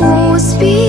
won't speak.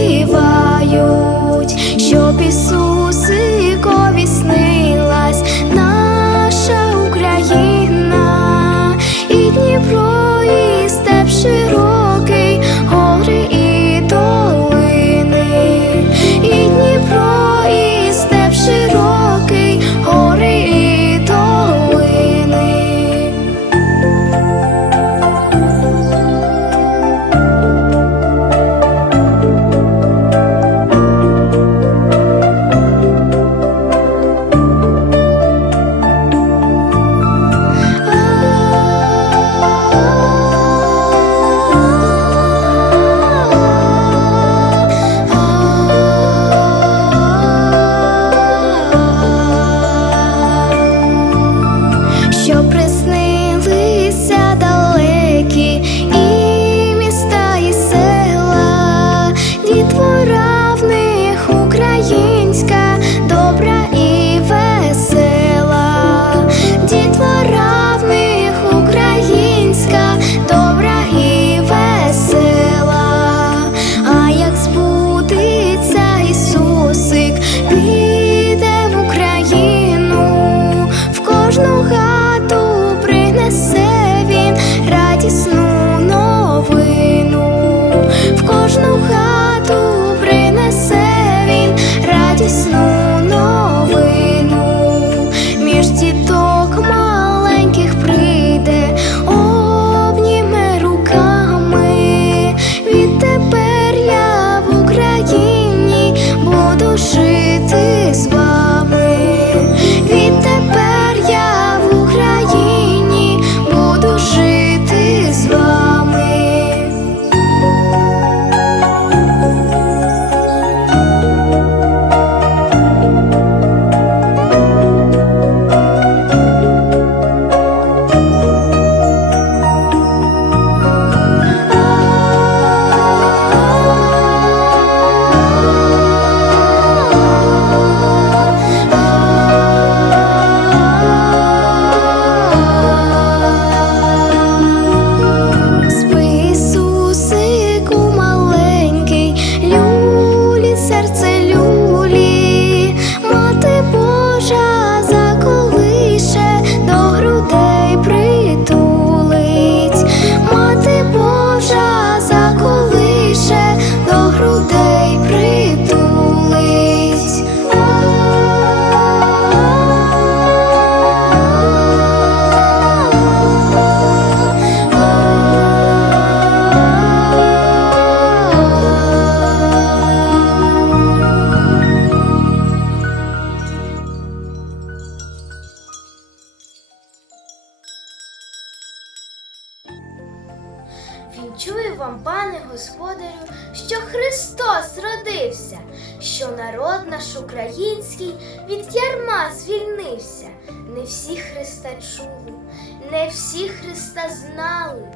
Вінчую вам, пане господарю, що Христос родився, що народ наш український від ярма звільнився. Не всі Христа чули, не всі Христа знали,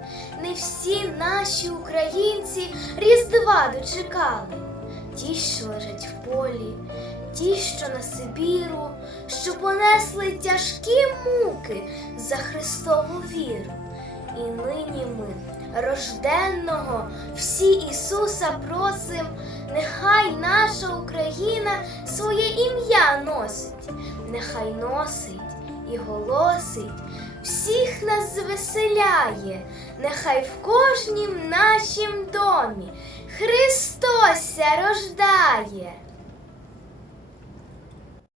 не всі наші українці Різдва дочекали. Ті, що лежать в полі, ті, що на Сибіру, що понесли тяжкі муки за Христову віру. І нині ми, рожденного, всі Ісуса просим, нехай наша Україна своє ім'я носить, нехай носить і голосить, всіх нас звеселяє, нехай в кожнім нашім домі Христося рождає.